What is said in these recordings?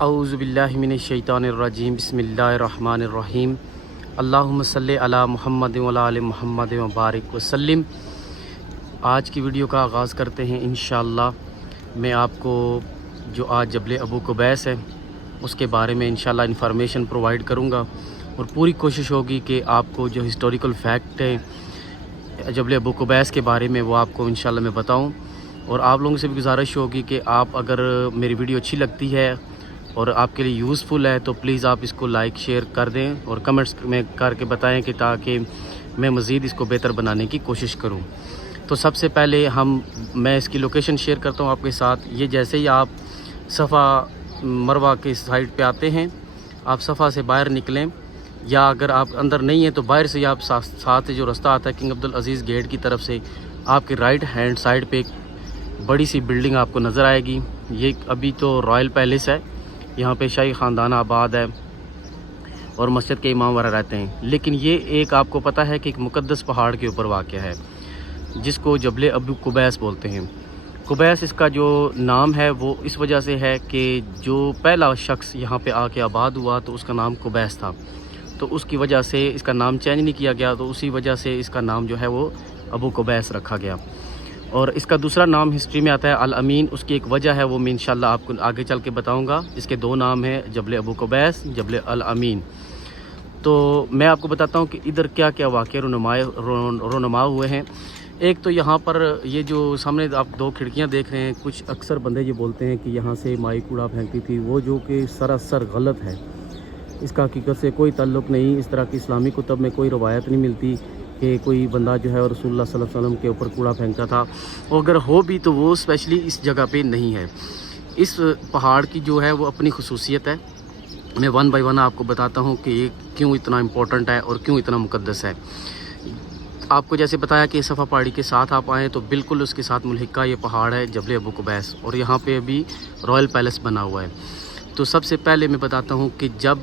اعوذ باللہ من الشیطان الرجیم بسم اللہ الرحمن الرحیم اللہم صلی علی محمد وعلی آل محمد وبارک وسلم۔ آج کی ویڈیو کا آغاز کرتے ہیں انشاءاللہ۔ میں آپ کو جو آج جبل ابو قبیس ہے اس کے بارے میں انشاءاللہ انفارمیشن پرووائڈ کروں گا، اور پوری کوشش ہوگی کہ آپ کو جو ہسٹوریکل فیکٹ ہیں جبل ابو قبیس کے بارے میں وہ آپ کو انشاءاللہ میں بتاؤں۔ اور آپ لوگوں سے بھی گزارش ہوگی کہ آپ اگر میری ویڈیو اچھی لگتی ہے اور آپ کے لیے یوزفل ہے تو پلیز آپ اس کو لائک شیئر کر دیں اور کمنٹس میں کر کے بتائیں کہ تاکہ میں مزید اس کو بہتر بنانے کی کوشش کروں۔ تو سب سے پہلے میں اس کی لوکیشن شیئر کرتا ہوں آپ کے ساتھ۔ یہ جیسے ہی آپ صفا مروہ کے سائڈ پہ آتے ہیں، آپ صفا سے باہر نکلیں، یا اگر آپ اندر نہیں ہیں تو باہر سے آپ ساتھ جو رستہ آتا ہے کنگ عبدالعزیز گیٹ کی طرف سے، آپ کے رائٹ ہینڈ سائڈ پہ ایک بڑی سی بلڈنگ آپ کو نظر آئے گی۔ یہ ابھی تو رائل پیلس ہے، یہاں پہ شاہی خاندان آباد ہے اور مسجد کے امام وغیرہ رہتے ہیں، لیکن یہ ایک آپ کو پتہ ہے کہ ایک مقدس پہاڑ کے اوپر واقع ہے جس کو جبل ابو قبیس بولتے ہیں۔ قبیس اس کا جو نام ہے وہ اس وجہ سے ہے کہ جو پہلا شخص یہاں پہ آ کے آباد ہوا تو اس کا نام قبیس تھا، تو اس کی وجہ سے اس کا نام چینج نہیں کیا گیا، تو اسی وجہ سے اس کا نام جو ہے وہ ابو قبیس رکھا گیا۔ اور اس کا دوسرا نام ہسٹری میں آتا ہے الامین۔ اس کی ایک وجہ ہے وہ میں انشاءاللہ آپ کو آگے چل کے بتاؤں گا۔ اس کے دو نام ہیں، جبل ابو قبیس، جبل الامین۔ تو میں آپ کو بتاتا ہوں کہ ادھر کیا کیا واقعہ رونما ہوئے ہیں۔ ایک تو یہاں پر یہ جو سامنے آپ دو کھڑکیاں دیکھ رہے ہیں، کچھ اکثر بندے یہ بولتے ہیں کہ یہاں سے مائی کوڑا پھینکتی تھی، وہ جو کہ سراسر غلط ہے۔ اس کا حقیقت سے کوئی تعلق نہیں، اس طرح کی اسلامی کتب میں کوئی روایت نہیں ملتی کہ کوئی بندہ جو ہے رسول اللہ صلی اللہ علیہ وسلم کے اوپر کوڑا پھینکتا تھا، اور اگر ہو بھی تو وہ اسپیشلی اس جگہ پہ نہیں ہے۔ اس پہاڑ کی جو ہے وہ اپنی خصوصیت ہے، میں ون بائی ون آپ کو بتاتا ہوں کہ یہ کیوں اتنا امپورٹنٹ ہے اور کیوں اتنا مقدس ہے۔ آپ کو جیسے بتایا کہ صفا پہاڑی کے ساتھ آپ آئیں تو بالکل اس کے ساتھ ملحقہ یہ پہاڑ ہے جبل ابو قبیس، اور یہاں پہ ابھی رائل پیلس بنا ہوا ہے۔ تو سب سے پہلے میں بتاتا ہوں کہ جب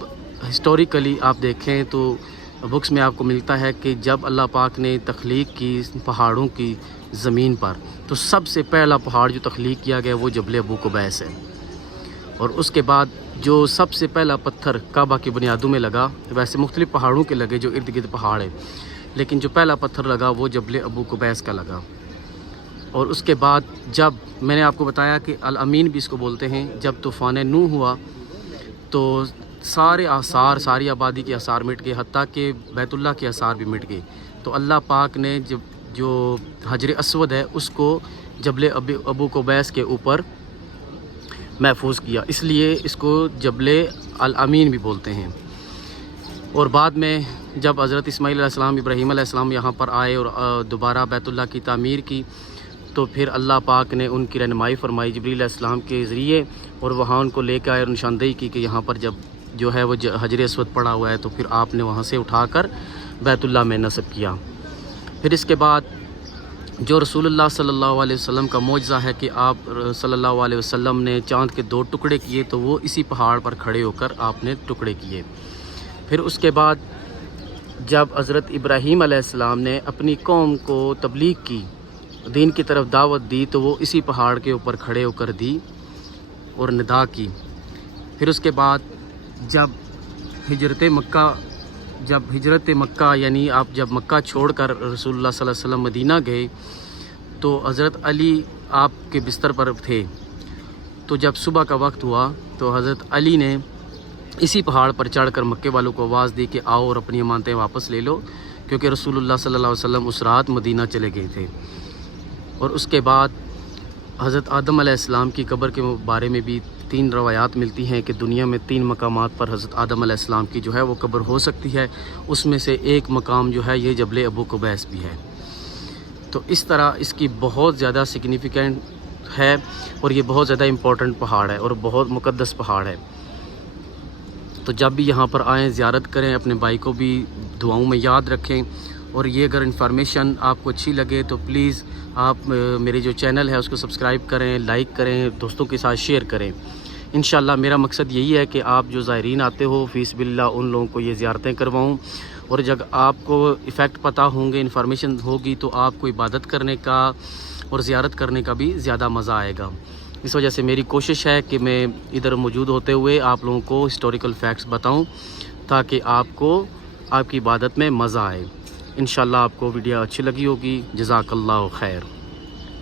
ہسٹوریکلی آپ دیکھیں تو بکس میں آپ کو ملتا ہے کہ جب اللہ پاک نے تخلیق کی پہاڑوں کی زمین پر، تو سب سے پہلا پہاڑ جو تخلیق کیا گیا وہ جبل ابو قبیس ہے۔ اور اس کے بعد جو سب سے پہلا پتھر کعبہ کی بنیادوں میں لگا، ویسے مختلف پہاڑوں کے لگے جو ارد گرد پہاڑ ہے، لیکن جو پہلا پتھر لگا وہ جبل ابو قبیس کا لگا۔ اور اس کے بعد جب میں نے آپ کو بتایا کہ الامین بھی اس کو بولتے ہیں، جب طوفان نوح ہوا تو سارے آثار، ساری آبادی کے آثار مٹ گئے، حتیٰ کہ بیت اللہ کے آثار بھی مٹ گئے۔ تو اللہ پاک نے جو حجر اسود ہے اس کو جبل ابو قبیس کے اوپر محفوظ کیا، اس لیے اس کو جبل الامین بھی بولتے ہیں۔ اور بعد میں جب حضرت اسماعیل علیہ السلام، ابراہیم علیہ السلام یہاں پر آئے اور دوبارہ بیت اللہ کی تعمیر کی، تو پھر اللہ پاک نے ان کی رہنمائی فرمائی جبریل علیہ السلام کے ذریعے، اور وہاں ان کو لے کے آئے اور نشاندہی کی کہ یہاں پر جب جو ہے وہ حجر اسود پڑا ہوا ہے، تو پھر آپ نے وہاں سے اٹھا کر بیت اللہ میں نصب کیا۔ پھر اس کے بعد جو رسول اللہ صلی اللہ علیہ وسلم کا معجزہ ہے کہ آپ صلی اللہ علیہ وسلم نے چاند کے 2 ٹکڑے کیے، تو وہ اسی پہاڑ پر کھڑے ہو کر آپ نے ٹکڑے کیے۔ پھر اس کے بعد جب حضرت ابراہیم علیہ السلام نے اپنی قوم کو تبلیغ کی، دین کی طرف دعوت دی، تو وہ اسی پہاڑ کے اوپر کھڑے ہو کر دی اور ندا کی۔ پھر اس کے بعد جب ہجرت مکہ یعنی آپ جب مکہ چھوڑ کر رسول اللہ صلی اللہ علیہ وسلم مدینہ گئے، تو حضرت علی آپ کے بستر پر تھے، تو جب صبح کا وقت ہوا تو حضرت علی نے اسی پہاڑ پر چڑھ کر مکے والوں کو آواز دی کہ آؤ اور اپنی امانتیں واپس لے لو، کیونکہ رسول اللہ صلی اللہ علیہ وسلم اس رات مدینہ چلے گئے تھے۔ اور اس کے بعد حضرت آدم علیہ السلام کی قبر کے بارے میں بھی 3 روایات ملتی ہیں کہ دنیا میں 3 مقامات پر حضرت آدم علیہ السلام کی جو ہے وہ قبر ہو سکتی ہے، اس میں سے ایک مقام جو ہے یہ جبل ابو قبیس بھی ہے۔ تو اس طرح اس کی بہت زیادہ سگنیفیکنٹ ہے، اور یہ بہت زیادہ امپورٹنٹ پہاڑ ہے اور بہت مقدس پہاڑ ہے۔ تو جب بھی یہاں پر آئیں زیارت کریں، اپنے بھائی کو بھی دعاؤں میں یاد رکھیں، اور یہ اگر انفارمیشن آپ کو اچھی لگے تو پلیز آپ میرے جو چینل ہے اس کو سبسکرائب کریں، لائک کریں، دوستوں کے ساتھ شیئر کریں۔ انشاءاللہ میرا مقصد یہی ہے کہ آپ جو زائرین آتے ہو فی سبیل اللہ ان لوگوں کو یہ زیارتیں کرواؤں، اور جب آپ کو ایفیکٹ پتہ ہوں گے، انفارمیشن ہوگی، تو آپ کو عبادت کرنے کا اور زیارت کرنے کا بھی زیادہ مزہ آئے گا۔ اس وجہ سے میری کوشش ہے کہ میں ادھر موجود ہوتے ہوئے آپ لوگوں کو ہسٹوریکل فیکٹس بتاؤں تاکہ آپ کو آپ کی عبادت میں مزہ آئے۔ انشاءاللہ آپ کو ویڈیو اچھی لگی ہوگی۔ جزاک اللہ خیر۔